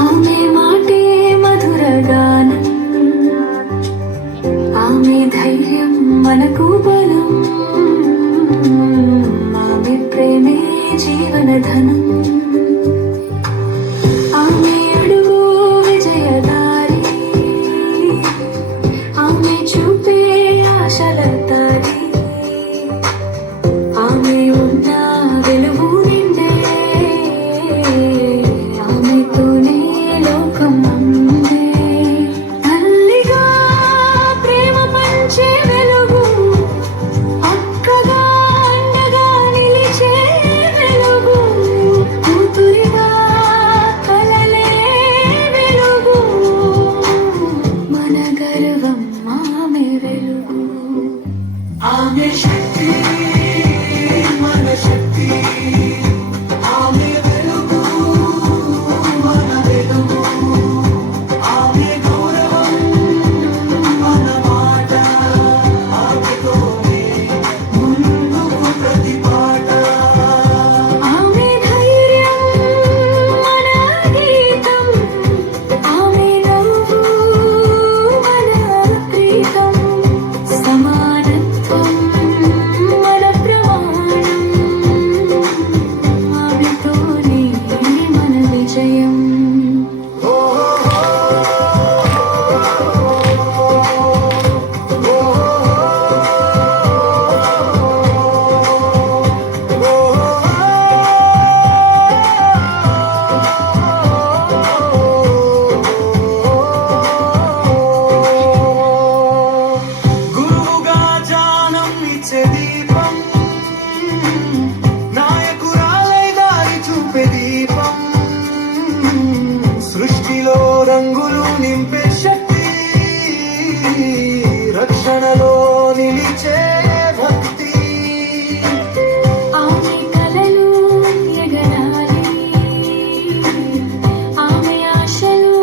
ఆమె మాటే మధుర గానం, ఆమె ధైర్యం మనకు బలం, ఆమె ప్రేమే జీవనధనం. ఆమె అడుగు విజయదారి, ఆమె చూపే ఆశల దారి, ఆమె ఉన్న వెలుగు నిండే, ఆమెతోనే లోకం అందే. తల్లిగా ప్రేమ పంచే వెలుగు, అక్కగా అండగా నిలిచే వెలుగు, కూతురిగా కలలే వెలుగు, మన గర్వం ఆమె వెలుగు. ఆమె శక్తి మన శక్తి, ఆమె వెలుగు మన వెలుగు, ఆమె గౌరవం మన మాట, ఆమెతోనే ముందుకు ప్రతి పాట. ఆమె ధైర్యం మన గీతం, ఆమె నవ్వు మన ప్రీతం, సమానత్వం మన ప్రమాణం, ఆమెతోనే మన విజయం. గురువుగా జానం ఇచ్చే దీపం, నాయకురాలై దారి చూపే దీపం, సృష్టిలో రంగులు నింపే శక్తి, రక్షణలో నిలిచే భక్తి. ఆమె కలలు ఎగరాలి, ఆమె ఆశలు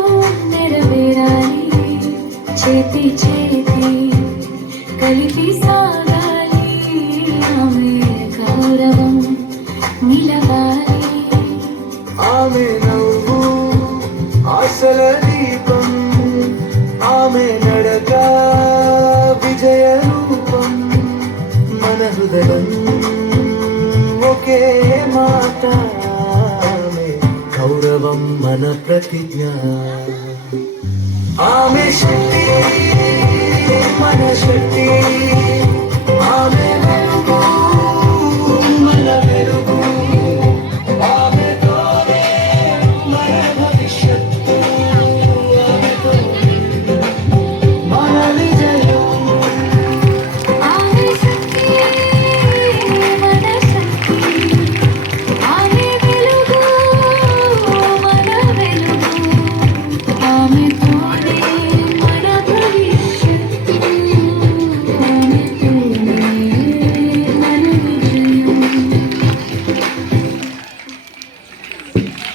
నెరవేరాలి, చేతి చేతి కలిపి సాగాలి, ఆమె గౌరవం నిలవాలి. ఆమె నవ్వు ఆశల దీపం, ఆమె నడక విజయ రూపం, మన హృదయం ఒకే మాట, ఆమె గౌరవం మన ప్రతిజ్ఞ. ఆమె శక్తి మన శక్తి.